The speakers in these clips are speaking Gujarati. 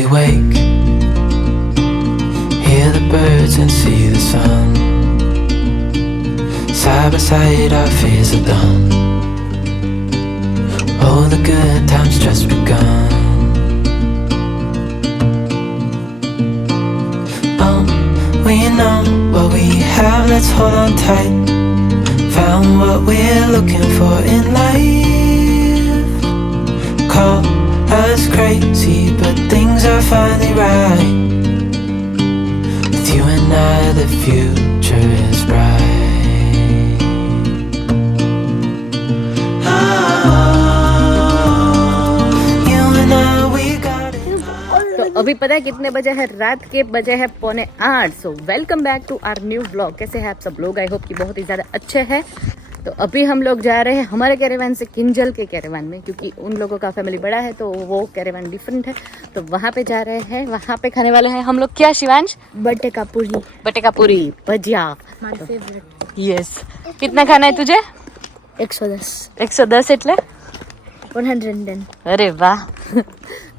we wake, hear the birds and see the sun. Side by side our fears are done. Oh, the good times just begun. We know what we have, let's hold on tight. Found what we're looking for in life. Call us crazy, but things are finally right. With you and I, the future is bright. You and I, we got it. तो अभी पता है कितने बजे है? रात के बजे है 7:45। So welcome back to our new blog. कैसे हैं आप सब लोग? आई होप कि बहुत ही ज़्यादा अच्छे हैं। तो अभी हम लोग जा रहे हैं हमारे कैरेवान से किंजल के कैरेवान में, क्योंकि उन लोगों का फैमिली बड़ा है तो वो कैरेवान डिफरेंट है। तो वहाँ पे जा रहे हैं, वहाँ पे खाने वाले हैं हम लोग क्या शिवांश? बटेका पूरी भजिया। My favourite. यस। कितना खाना है तुझे? 110 એટલે 110। अरे वाह।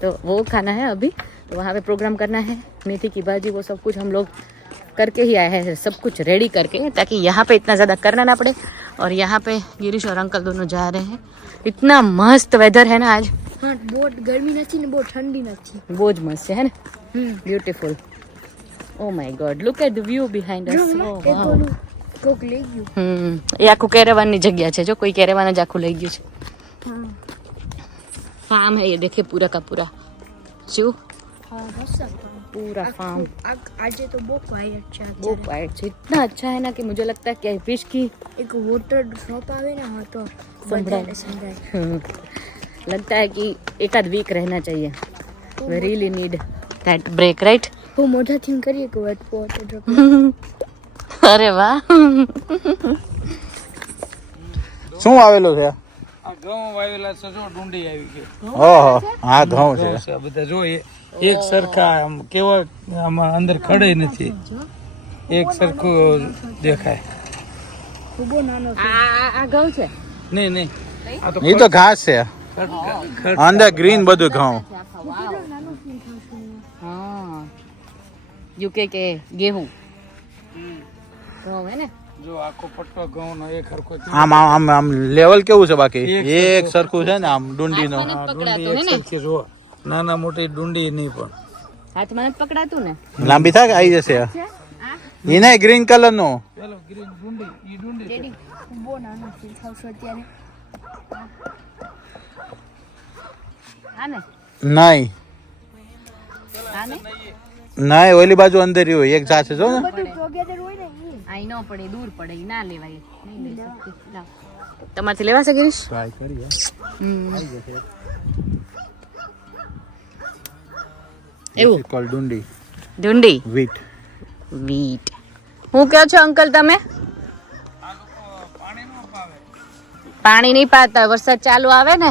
तो वो खाना है अभी। तो वहाँ पे प्रोग्राम करना है, मेथी की भाजी, वो सब कुछ हम लोग करके ही आए हैं, सब कुछ रेडी करके, ताकि यहाँ पे इतना ज़्यादा करना ना पड़े। और यहाँ पे गिरीश और अंकल दोनों जा रहे हैं। इतना मस्त वेदर है ना आज। हाँ, बहुत गर्मी નથી ને बहुत ठंडी નથી। बहुत मस्त है ना? Beautiful. Oh my God, look at the view behind us. કોક લઈ ગયું। એ આખું કેરેવાનની જગ્યા છે, જો કોઈ કેરેવાન જ આખું લઈ ગયું છે। फार्म है ये, देखिए पूरा का पूरा। जो हाँ, मस्त पूरा फार्म। आज तो बहुत क्वाइट है। वो क्वाइट है, इतना अच्छा है ना कि मुझे लगता है कि फिश की एक वाटर ड्रॉप आवे ना, हाँ तो संभळाय। लगता है कि एक आध वीक रहना चाहिए। We really need that break, right? वो मोटा थीम करिए को वाटर ड्रॉप। अरे वाह। શું આવેલું છે? આ ઘઉં વાવેલા છે, જો ડુંડી આવી ગઈ। ઓહો, હા ઘઉં છે। ઘઉં છે બધા, જો એક સરખા આમ કેવા, આમાં અંદર ખડે નથી, એક સરખું દેખાય। ખૂબ નાનો આ ઘઉં છે? નહીં નહીં, આ તો એ તો ઘાસ છે, ખડ અંદર ગ્રીન બધું ઘઉં। हाँ, यूके के गेहूं है ना? જો આખો પટ્ટો ઘઉંનો એક સરખો છે। આમ આમ આમ લેવલ કેવું છે? બાકી એક સરખું છે ને આમ ડુંડીનો? આ ડુંડી એક સરખી, જો નાના મોટી ડુંડી નહીં પણ હાથમાં નથી પકડાતું ને? લાંબી થાય કે આવી જશે? એ નહીં, ગ્રીન કલર નું। પેલો ગ્રીન ડુંડી, ઈ ડુંડી છે। બહુ નાનો ફીલ થશે અત્યારે। આને નહીં આને નહીં, ઓલી બાજુ અંદર હોય એક જાત છે, જો ને। બધું ટોગેધર હોય ને ઈ। આઈ ન પડે, દૂર પડે, ઈ ના લેવાય, નહીં લઈ શકતી। લાવ, તમારથી લેવાશે ગિરીશ? ટ્રાય કરીએ। એવું કોલ ડુંડી, ઢૂંઢી વીટ। વીટ। હું કહો છો અંકલ તમે? પાણી નહીં પાતા, વરસાદ ચાલુ આવે ને।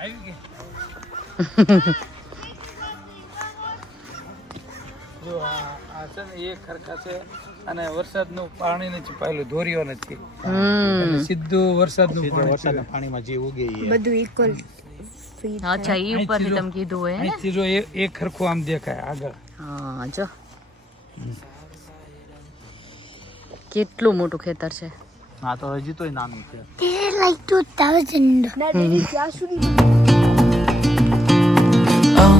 આવી ગઈ। જો આ છે ને એક ખરખા છે, અને વરસાદનું પાણી નથી પાયેલું, ધોરીઓ નથી, એટલે સીધું વરસાદનું પાણી છે। પાણીમાં જે ઉગે એ બધું ઇક્વલ ફીલ। અચ્છા, ઈ ઉપરથી તમે કીધું હોય ને? અહીંથી જો એક ખરખું આમ દેખાય આગળ। હા, જો કેટલું મોટું ખેતર છે। હા, તો હજી તોય નાનું છે। લાઈક 2000 ના દીદી ક્યાં સુધી? Oh,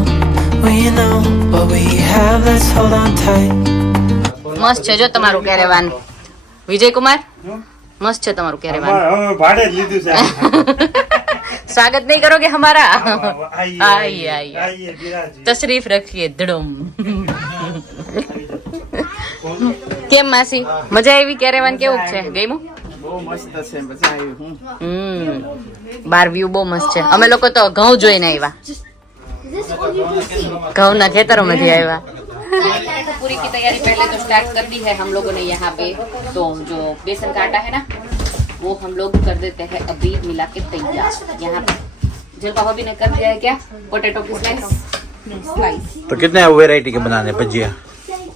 we know what we have, let's hold on tight. મસ્ત છે જો તમારું કેરેવાન વિજય કુમાર, મસ્ત છે તમારું કેરેવાન। ભાડે જ લીધું છે। स्वागत नहीं करोगे हमारा? आइए तशरीफ रखिए धड़म। કેમ માસી, મજા આવી? કેરેવાન કેવું છે? ગમ્યું? બહુ મસ્ત છે, મજા આવી। હું બાર વ્યૂ બહુ મસ્ત છે। અમે લોકો તો ઘઉં જોઈને આવ્યા, ઘઉંના ખેતરોમાંથી આવ્યા। पूरी की तैयारी पहले तो स्टार्ट कर दी है हम लोगों ने। यहाँ पे तो जो बेसन का आटा है ना, वो हम लोग कर देते हैं अभी मिला के तैयार। यहाँ पे जलपा भाभी ने कर दिया है क्या, पोटैटो की स्लाइस। तो कितने वेराइटी के बनाने भजिया?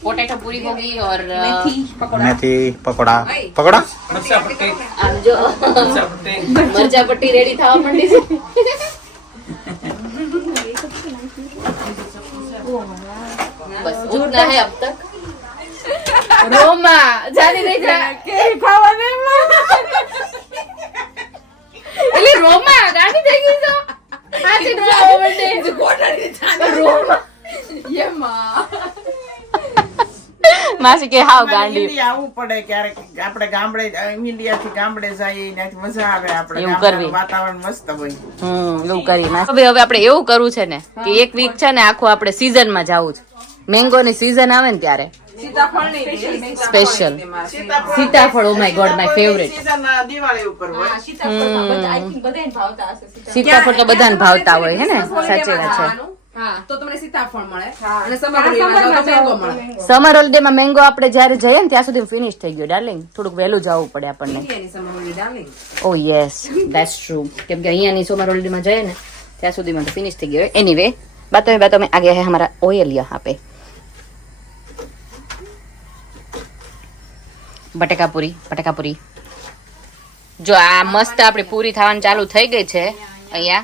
पोटैटो पूरी हो गई और मेथी पकोड़ा। पकोड़ा जो मरचा पट्टी रेडी था मंडी से। सुना है अब तक रोमा जाने नहीं जा એટલે રોમા ગાડી થઈ ગઈ તો આ છે રોમા માસી કે હાવ ગાંડી ઇન્ડિયા આવવું પડે ક્યારેક આપણે ગામડે ઇન્ડિયા થી ગામડે જઈએ ત્યાંથી મજા આવે આપણે એવું ગામડાનું કરવી. વાતાવરણ મસ્ત હોય એવું કરી હવે આપણે એવું કરવું છે ને કે એક વીક છે ને આખું આપણે સીઝન માં જવું છે મેંગો ની સીઝન આવે ને ત્યારે સ્પેશિયલ સીતાફળ oh my God my favourite season Diwali ઉપર હોય સીતાફળ તો બધાને ભાવતા હોય હે ને સાચી વાત છે સમર હોલિડે માં મેંગો આપણે જયારે જઈએ ને ત્યાં સુધી ફિનિશ થઈ ગયો ડાર્લિંગ થોડુંક વહેલું જવું પડે આપણને ઓ યસ ધેટ્સ ટ્રુ કેમ કે અહીંયાની સમર હોલિડે માં જઈએ ને ત્યાં સુધીમાં તો ફિનિશ થઈ ગયો એનીવે बातों में आगे है हमारा ऑयल यहाँ पे बटेका पूरी जो आ मस्त आपणी पूरी थवानी चालू થઈ ગઈ છે અહીંયા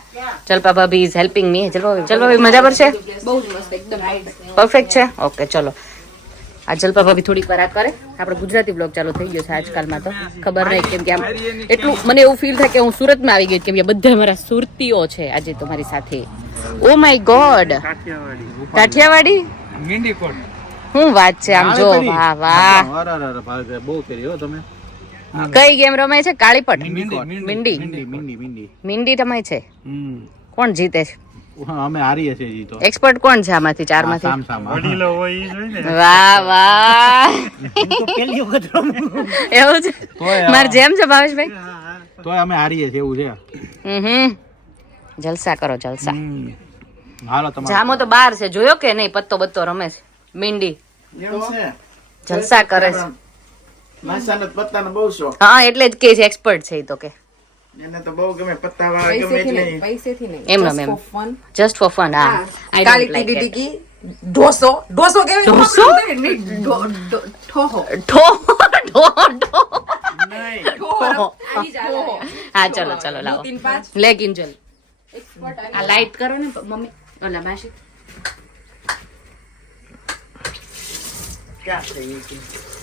જલપા ભાભી ઇઝ હેલ્પિંગ મી જલપા ભાભી મજા પર છે બહુ જ મસ્ત એકદમ પરફેક્ટ છે ઓકે ચલો આ જલપા ભાભી થોડીક વાર આ કરે આપણે ગુજરાતી બ્લોગ ચાલુ થઈ ગયો છે આજકાલમાં તો ખબર નહીં કેમ કે આમ એટલું મને એવું ફીલ થાય કે હું સુરતમાં આવી ગઈ કેમ કે બધા મારા સુરતીઓ છે આજે તમારી સાથે ઓ માય ગોડ કાઠિયાવાડી મીંડીકોટ શું વાત છે આમ જો વાહ વાહ બહુ કરી હો તમે કઈ ગેમ રમાય છે કાળીપટ મીંડી મીંડી રમાય છે કોણ જીતે છે અમે હારીએ છીએ જી તો એક્સપર્ટ કોણ છે આમાંથી ચાર માંથી સામ સામ વાહ વાહ એવું છે મારે જેમ છે ભાવેશભાઈ તોય અમે હારીએ છીએ એવું છે જલસા કરો જલસા હાલો તમારે જામો તો બાર છે જોયો કે નહીં પત્તો બત્તો રમે છે મીંડી એવું છે જલસા કરે છે માસાને પત્તાનો બહુ શોખ હા એટલે જ કે છે એક્સપર્ટ છે ઈ તો કે એને તો બહુ ગમે પત્તા વાળા ગમે એટલે એમ રમે એમ જસ્ટ ફોર ફન હા આઈ ડોન્ટ લાઈક ઇટ ઢોસો કેવી ઢોસો? ઠો હા ચલો ચલો લાવો લે કિંજલ આ લાઈટ કરો ને મમ્મી ઓલા માસી ક્યાં થઈ ગઈ છે?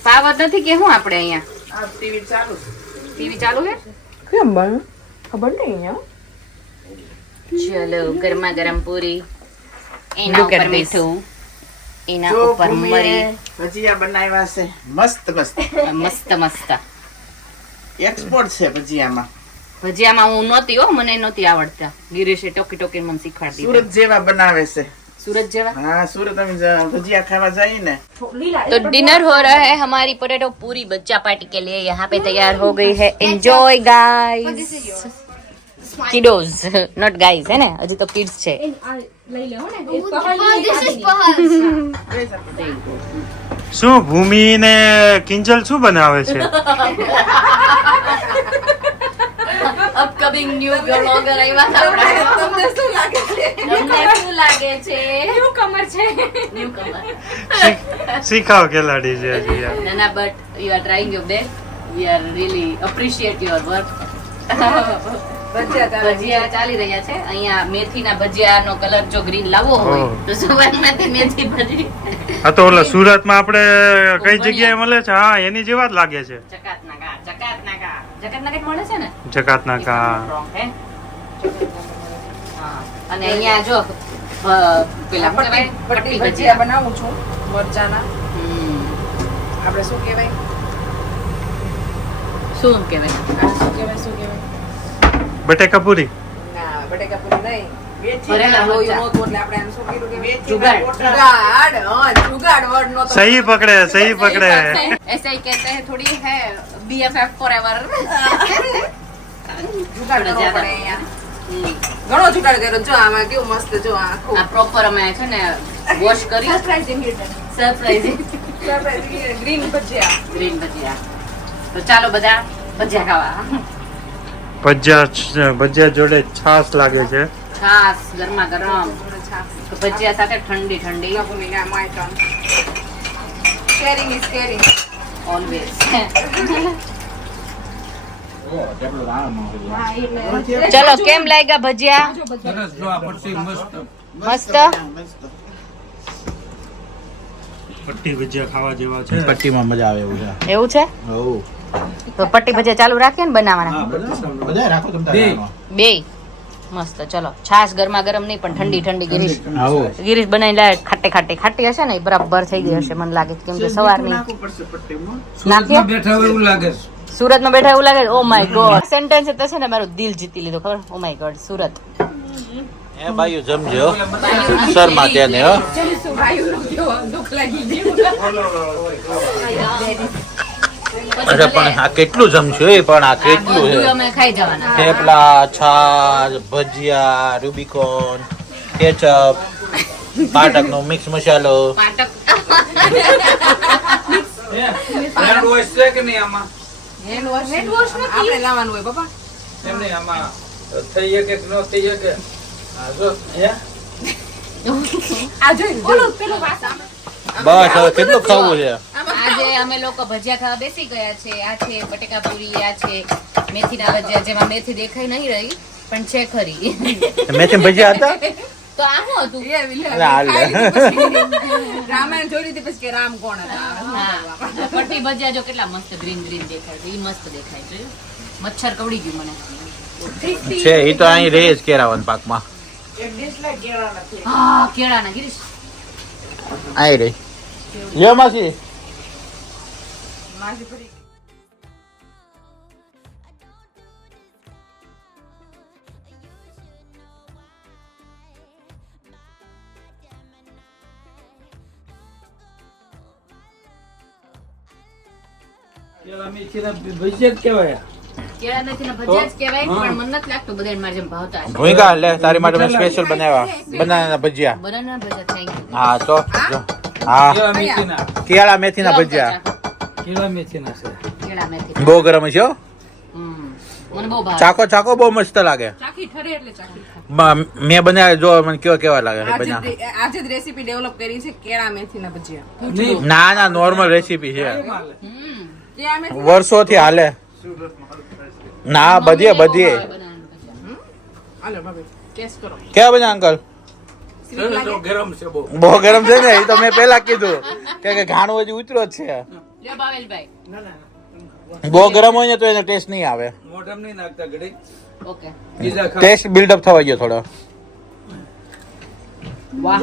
પાવર નથી કે હું આપણે અહીંયા આ ટીવી ચાલુ છે. ટીવી ચાલુ છે કેમ બન ખબર નહીં ચલો ગરમા ગરમ પૂરી એના Look at ઉપર this. મીઠું એના જો ઉપર ભૂમિએ મરી ભજીયા બનાવ્યા છે મસ્ત મસ્ત મસ્ત મસ્ત એક્સપોર્ટ છે ભજીયામાં ભજીયામાં હું નહોતી હો મને નહોતી આવડતા ગિરીશે ટોકી ટોકી મને શીખવાડી સુરત જેવા બનાવે છે सूरज जेवा हाँ सूरत हम भजिया खावा जाइए ना तो डिनर हो रहा है हमारी पोटैटो पूरी बच्चा पार्टी के लिए यहाँ पे तैयार हो गई है एंजॉय गाइस किडोज नॉट गाइस है ना अजी तो किड्स छे શું ભૂમિ ને કિંજલ શું બનાવે છે अपकमिंग न्यू ब्लॉगर આવ્યા હતા તમને શું લાગે છે ન્યુ કમર છે ન્યુ કમર શીખાવ ખેલાડી છે હજી યાર નાના but you are trying your best we are really appreciate your work ભજીયા ચાલી રહ્યા છે અહીંયા મેથીના ભજીયાનો કલર જો ગ્રીન લાવવો હોય તો સવારમાંથી મેથી ભજી આ તો ઓલા સુરત માં આપણે કઈ જગ્યાએ મળે છે હા એની જેવા જ લાગે છે જકાત નાકા મળે છે ને જકાત નાકા Wrong, હે? હા. અને અહીંયા જો પેલા શું કહેવાય? પટ્ટી ભજીયા બનાવું છું મરચાના હમ. આપણે શું કહેવાય શું કહેવાય શું કહેવાય બટેકા પૂરી ના બટેકા પૂરી નહીં ભરેલા લોહી મરચાં. નહોતું એટલે આપણે આને શું કીધું કે જુગાડ. જુગાડ word નહોતો. સહી પકડે ऐसे ही कहते हैं थोड़ी है BFF forever જુગાડ કરવો પડે અહીંયા. ઘણો જુગાડ કર્યો જો આમાં કેવું મસ્ત જો આખું આ પ્રોપર અમે છે ને વોશ કરી સરપ્રાઈઝિંગ ગ્રીન ભજીયા ગ્રીન ભજીયા તો ચાલો બધા ભજીયા ખાવા ભજીયા જોડે છાસ લાગે છે છાસ ગરમા ગરમ તો ભજીયા સાથે ઠંડી ઠંડી my turn. Sharing is caring. Always चलो ચલો કેમ લાગ્યા ભજીયા સરસ જો આ પટ્ટી મસ્ત મસ્ત પટ્ટી ભજીયા ખાવા જેવા છે. પટ્ટીમાં મજા આવે એવું છે. એવું છે હઉ. તો પટ્ટી ભજીયા ચાલુ રાખીએ ને બનાવવાના બધા રાખો તમે તારે આમાં. બે મસ્ત ચલો છાશ ગરમા ગરમ નહીં પણ ઠંડી ઠંડી ગિરીશ આવો. ગિરીશ બનાવી લાય ખાટી હશે ને એ બરાબર થઈ ગઈ હશે મને લાગે છે, કેમ કે સવારની નાખવું પડશે પટ્ટીમાં. નાખીએ બેઠા હોય એવું લાગે છે. સુરતમાં બેઠા એવું લાગે ઓ માય ગોડ સેન્ટેન્સ તો છે ને મારું દિલ જીતી લીધું ખબર ઓ માય ગોડ સુરત એ બાયું જમજો શર્મા તેને હો. અરે પણ આ કેટલું જમશું એ પણ આ કેટલું બધું છે. અમે ખાઈ જવાના થેપલા, છાશ, ભજીયા, રૂબિકોન, કેચઅપ, પાટકનો મિક્સ મસાલો. પાટક હેન્ડ વોશ છે કે નહીં આમાં? હેન્ડ વોશ આપણે લાવવાનું હોય પપ્પા. એમ નહીં, આમાં થઈ શકે કે ન થઈ શકે. હા, જો. હે? આ જોઈ ઓલું પેલું વાસણ. બસ હવે કેટલું ખાવું છે. આજે અમે લોકો ભજીયા ખાવા બેસી ગયા છે આ છે બટેકા પૂરી આ છે મેથીના ભજીયા જેમાં મેથી દેખાઈ નહીં રહી પણ છે ખરી મેથી ભજીયા હતા. તો આ શું હતું એ વિલે અરે હાલ. રામાયણ જોઈ લીધી પછી કે રામ કોણ હતા. હા પટ્ટી ભજીયા જો કેટલા મસ્ત ગ્રીન ગ્રીન દેખાય છે ઈ મસ્ત દેખાય છે મચ્છર કવડી ગયું મને છે એ તો અહીં રહે જ કેરાવન પાકમાં. હા કેળાના ગિરીશ અહીં રહી લ્યો માસી. પેલા મેથીના ભજીયા જ કહેવાય. કેળા મેથીના ભજીયા જ કહેવાય પણ મને નથી લાગતું બધાને મારે જેમ ભાવતા હશે ભૂમિકા લે તારી માટે મેં સ્પેશિયલ બનાવ્યા બનાના ભજીયા. બધાના ભજીયા થેન્ક યુ હા તો જો. હા કેળા મેથીના. કેળા મેથીના ભજીયા કેળા મેથીના છે. કેળા મેથી બહુ ગરમ છે હો. મને બહુ ભાવે ચાકો ચાકો બહુ મસ્ત લાગે. ચાખી ઠરે એટલે ચાખી. મેં બનાવ્યા જો મને કેવા લાગે છે બના. આજે જ રેસીપી ડેવલપ કરી છે કેળા મેથીના ભજીયા. નહીં, ના ના નોર્મલ રેસીપી છે કેળા મેથી વર્ષોથી હાલે. ના બધીએ હાલો ભાભી ટેસ્ટ કરો. કેવા બન્યા અંકલ? સરસ તો ગરમ છે બહુ. બહુ ગરમ છે ને એ તો મેં પેલા કીધું કે ઘાણું હજી ઉતરો જ છે. લ્યો ભાવેલભાઈ બહુ ગરમ હોય ને તો એનો ટેસ્ટ નહીં આવે. મોઢામાં નહીં નાખતા ઘડી. ઓકે બીજા ખાવ. ટેસ્ટ બિલ્ડઅપ થવા ગયો થોડો. વાહ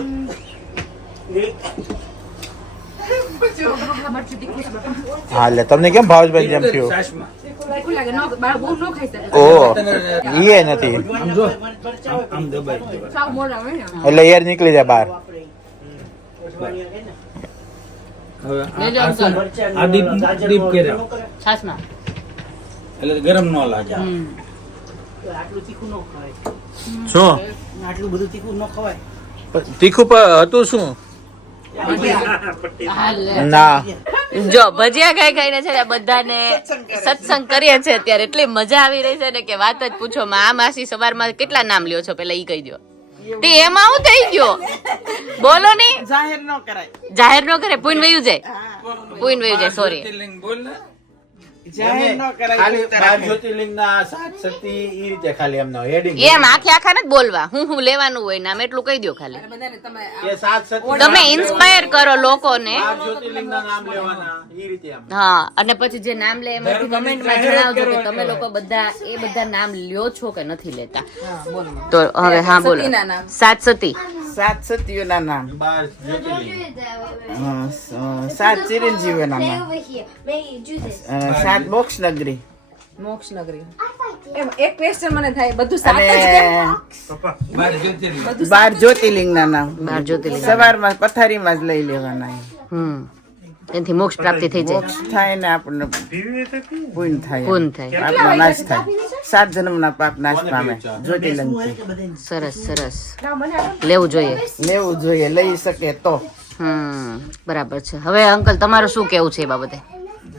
હા એટલે તમને કેમ ભાવેશભાઈ જેમ થયું? છાશમાં. તીખું લાગે ન બાર બહુ ન ખાઈ શકે. ઓ ઈ નથી આમ જો. આમ દબાઈ. સાવ મોઢા હોય ને. એટલે એર નીકળી જાય બહાર. હવે લેજો આ છે ને, આ ડીપ કર્યા. છાશમાં એટલે ગરમ ન લાગે. શું તીખું હતું શું? ના જો ભજીયા ખાઈ ખાઈને છે ને બધાને સત્સંગ કરીએ છે અત્યારે એટલી મજા આવી રહી છે ને કે વાત જ પૂછો માં. આ માસી સવારમાં કેટલા નામ લ્યો છો પેલા ઈ કહી દો. તે એમાં હું થઈ ગયો બોલો ની જાહેર ન કરાય. જાહેર નો કરે પૂન વયું જાય સોરી જ્યોતિર્લિંગ બોલ ને. જાહેર ન કરાય. ખાલી 12 જ્યોતિર્લિંગના 7 શક્તિ ઈ રીતે ખાલી એમનો હેડિંગ એમ આખા નથી બોલવા હું લેવાનું હોય નામ એટલું કહી દો ખાલી બધાને તમે કે 7 શક્તિ તમે ઇન્સ્પાયર કરો લોકોને 12 જ્યોતિર્લિંગના નામ લેવાના ઈ રીતે એમ. હા અને પછી જે નામ લે એમાંથી કમેન્ટમાં જણાવજો કે તમે લોકો બધા એ બધા નામ લ્યો છો કે નથી લેતા. તો હવે હા બોલો સતીના નામ. 7 સતી 7 સતીઓના નામ. 12 જ્યોતિર્લિંગ. 7 ચિરંજીવીઓના નામ. Over here. May you do this? 7 મોક્ષ નગરી. મોક્ષ નગરી. એમ એક ક્વેશ્ચન મને થાય બધું સાત જ કેમ? અને 12 જ્યોતિર્લિંગ. 12 જ્યોતિર્લિંગના નામ. 12 જ્યોતિર્લિંગ સવારમાં પથારીમાં જ લઈ લેવાના. તેથી મોક્ષ પ્રાપ્તિ થઈ જાય મોક્ષ થાય ને આપણને પુણ્ય થાય. પૂન થાય પાપનો નાશ થાય. 7 જન્મના પાપ નાશ પામે. જ્યોતિર્લિંગથી. સરસ સરસ લેવું જોઈએ લેવું જોઈએ, લઈ શકે તો. બરાબર છે. હવે અંકલ તમારું શું કેવું છે એ બાબતે?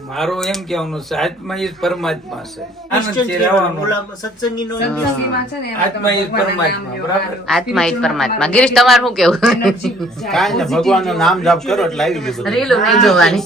મારું એમ કેવાનું છે આત્મા ઈ જ પરમાત્મા છે. આનંદથી રહેવાનું. સત્સંગીમાં છે ને એમાં આત્મા ઈ જ ભગવાનના નામ પરમાત્મા. લ્યો. બરાબર. આત્મા ઈ જ પરમાત્મા. ગિરીશ તમારું શું કેવું? કાંઈ ને ભગવાનનું નામ જાપ કરો એટલે આવી ગયું બધું. રીલું નહીં જોવાની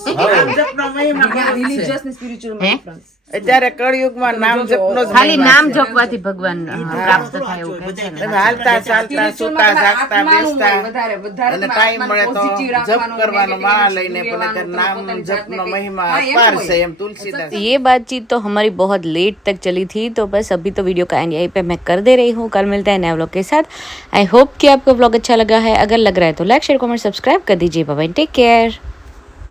જપનો મહિમા religious ને spiritual માં હે? difference. અત્યારે કળિયુગમાં નામ જપનો જ ખાલી મહિમા નામ છે. જપવાથી ભગવાન પ્રાપ્ત થાય એવું કહે છે ને. તમે હાલતા ચાલતા સુતા જાગતા બેસતા વધારે અને ટાઈમ મળે તો જપ કરવાનો માળા લઈને પણ અત્યારે નામ જપનો મહિમા અપાર છે એમ તુલસીદાસ ये बातचीत तो हमारी बहुत लेट तक चली थी, तो बस अभी तो वीडियो का एंड यहीं पे मैं कर दे रही हूँ। कल मिलते हैं नए व्लॉग के साथ। आई होप कि आपको व्लॉग अच्छा लगा है। अगर लग रहा है तो लाइक शेयर कमेंट सब्सक्राइब कर दीजिए। Bye bye, take care.